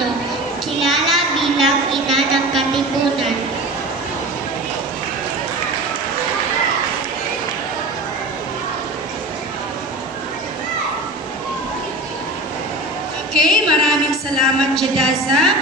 Pilipino, kilala bilang ina ng katipunan. Okay, maraming salamat, Jedaza.